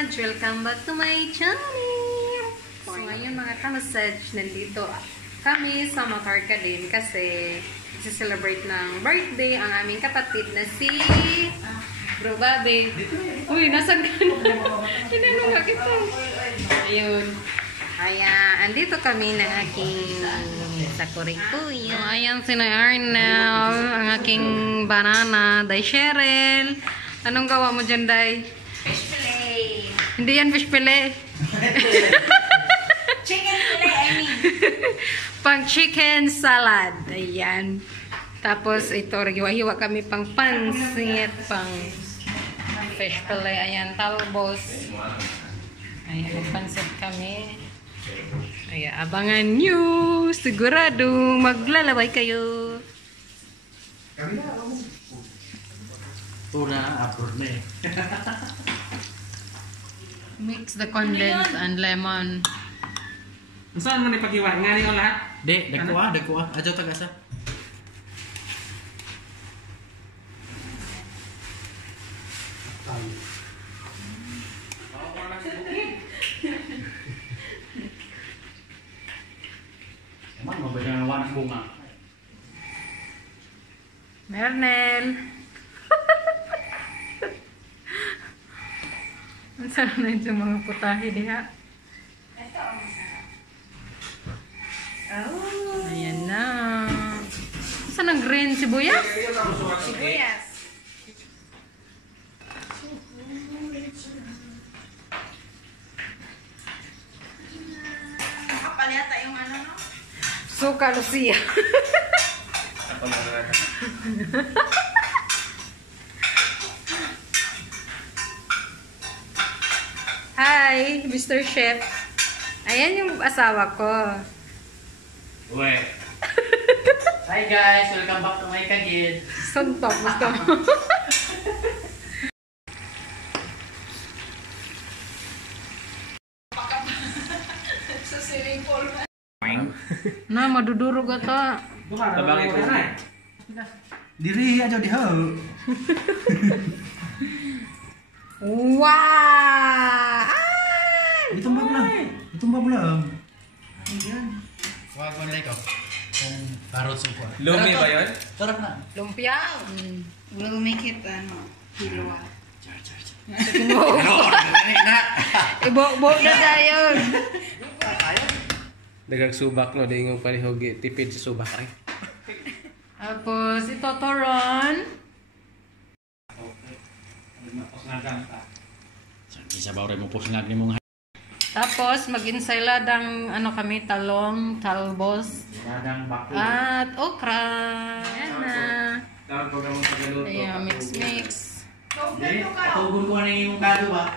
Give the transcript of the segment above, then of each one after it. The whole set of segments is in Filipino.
Kamasaj! Welcome back to my channel! So ngayon mga Kamasaj, nandito kami sa Matarka din kasi celebrate ng birthday ang aming kapatid na si Bro Babe. Uy, nasaan ka na? Tinanong nga kita. Ayun. Kaya, andito kami ng aking sakurikuyo. Ayan si Arnel, ang aking banana, Day Cheryl. Anong gawa mo dyan, Day? Fish fillet. Hindi yan fish fillet. Chicken fillet, I mean. Pang chicken salad. Ayan. Tapos ito, hiwa-hiwa kami pang pansit, pang fish fillet. Ayan, talbos. Ayan, pansit kami. Ayan, abangan nyo. Sigurado maglalaway kayo. Una, abroad na eh. Mix the condensed and lemon. Saan mo nipag-iwa? Nga niyo lahat? Di, dagkuha. Adyo tagasa. Emang mabay na nawan bunga. Mernel. Ang sarap na yung mga putahe diha. Oh. Ayan na. Saan ang green sibuyas? Sibuyas. Kapal yata yung ano, no? Suka, Lucia. Hi, Mr. Chef. Ayan yung asawa ko. Uwe. Hi guys, welcome back to my kagid. Suntok, gusto mo. Sa swimming pool. Na, madudurog ata. Tabangin ko na eh. Diri aja diha. Wow! Itumba mo lang. Ayan. Wag mo like kung parot suko. Lumi ba yun? Sarap na. Lumpia. We'll make it, ano, hilwa. Char. Ibo-bo na dayon. Dagang subak no, dahil yung panihogi. Tipid sa subak ay. Tapos, ito toron. Isa ba rin mo pusngag ni mong Tapos, mag-ensaladang ano kami, talong, talbos, hadang bako. at okra. Ayan na. Tawag ko gamang pagkaluto. Ayan, mix. Dili, tugon ko na yung kado ba?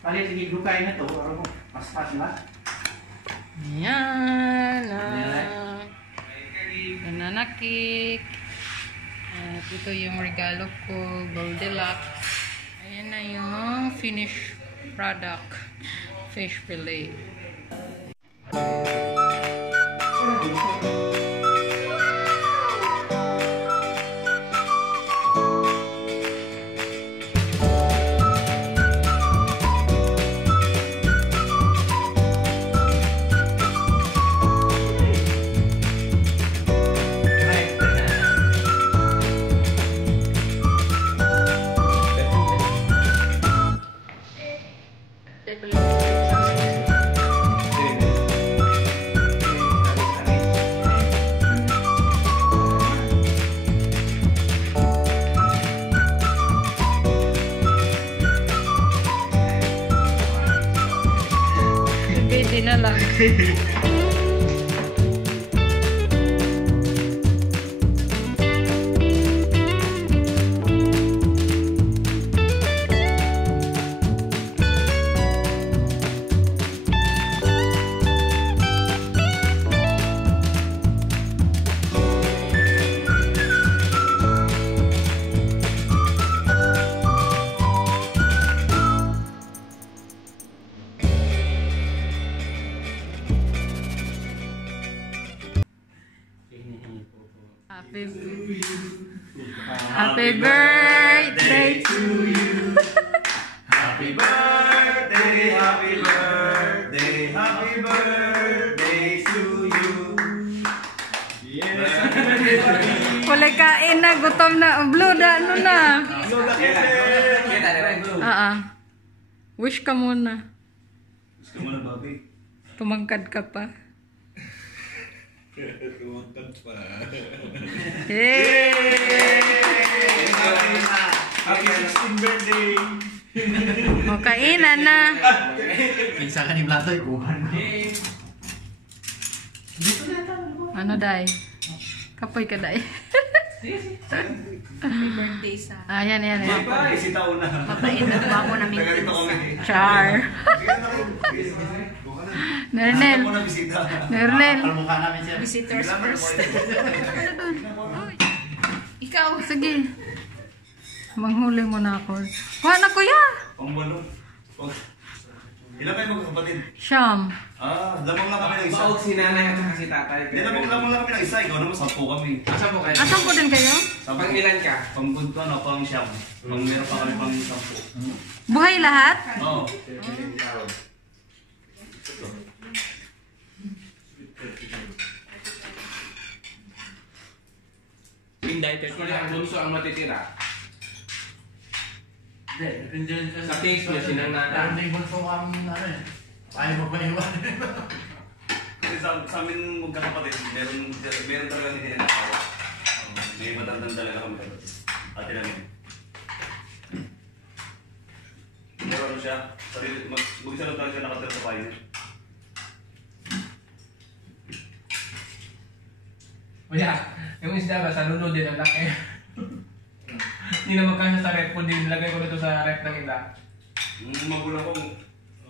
Palit sige dukay na to, pero paspas ba? Ayan na. Banana cake. At ito yung regalo ko, Goldilocks. Ayan na yung finished product, fish fillet. Pwede na lang. Happy birthday to you. Happy Walay kain na, gutom na. Blood, ano na? Kita na rin. Wish ka muna. Gusto mo na, Bobby? Tumangkad ka pa. Tumangkad pa. Yay! Happy 16th birthday! O, kainan na. Pinsa ka ni Blato, ikuhan mo. Ano, Day? Kapoy ka, Day. Happy birthday sa... Ayan, yan. Mapa, isita una. Mapainan po ako namin Tagalito kami. Char. Nernel. Ako na bisita. Nernel. Palmukha namin siya. visitors first. Ikaw. Sige. Manghuli mo na ako. Kuha na, kuya. Pangwalo. Ilan kayo magkakapatid? Siyam. Lamang lang kami ng isa. Baog si nanay at saka si tatay. Hindi, lamang lang kami ng isa. Ikaw naman, 10 kami. Asa po kayo? Asan po din kayo? Pang ilan ka? Pang good ko, pang siyam. Pang meron pa kami pang 10. Buhay lahat? Oo. Actually, ang bunso ang matitira. Hindi, depende Sa case niya, sinang nanay. Dahil may bunso kang ano eh. Ayaw mo pa iwan. Kasi sa amin magkakapatid, meron talaga hindi nila nakawa. May matandang talaga kami kapatid. Ate namin. Meron siya, mag-isa lang talaga siya nakatira sa bahay niya. Kuya, yung isda ba, sa lulo din ang laki. Hindi na magkasya sa rep ko din. Lagay ko na ito sa rep ng iba. Magulang ko.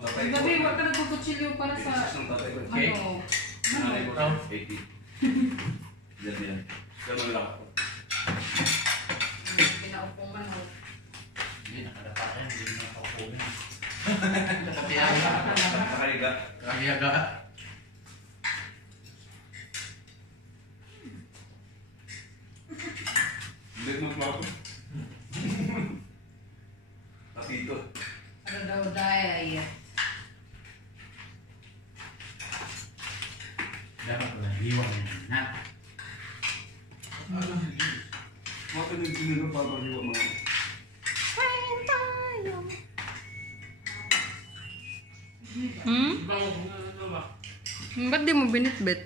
Gabi, wag ka nagpuputsilyo para sa... Ng tatay ko. Okay. Ano? Nanay ko. 80. Diyan nila. Ganun lang ako. Pinaupong manok. Hindi, nakadapa ka. Hindi na nakaupuin. Nakapiyaga. Nakahiga. Nakapiyaga. Hindi mo ako. Tatito. Ano daw dahil? Dapat ko lang iwan na. Makalig sinilo pa ba yung mga... Ba't di mo binitbit?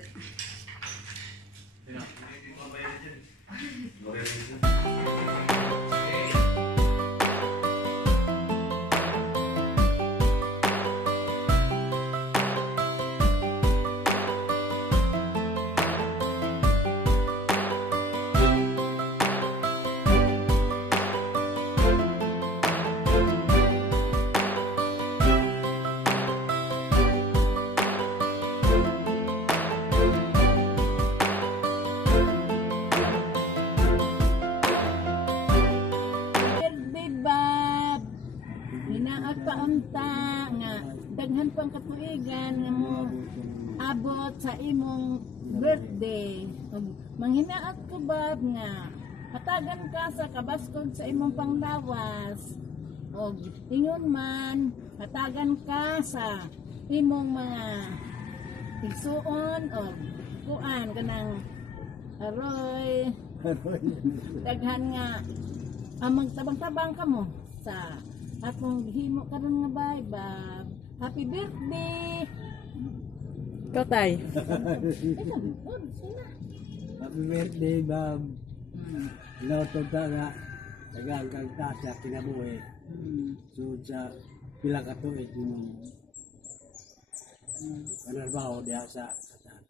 Paunta nga daghan pang katuigan nga mo abot sa imong birthday ug manghinaot ko bab nga hatagan ka sa kabaskog sa imong panglawas ug ingon man hatagan ka sa imong mga igsuon ug kuan kanang aroy daghan nga amang tabang-tabang ka mo sa akong himo karon nga bay bab. Happy birthday. Katay. Happy birthday, Bob. Inautod ta nga. Tagaan kang tasya kinabuhi. So sa pila ka tuig mo. Panarbaho diha sa katan.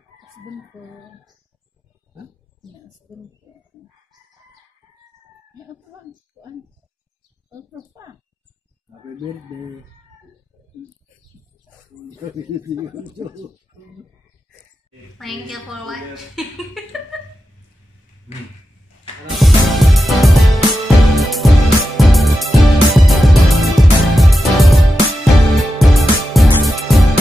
Husband ko. Ha? Husband ko. Kuan. Otro pa. Happy birthday. Thank you for watching.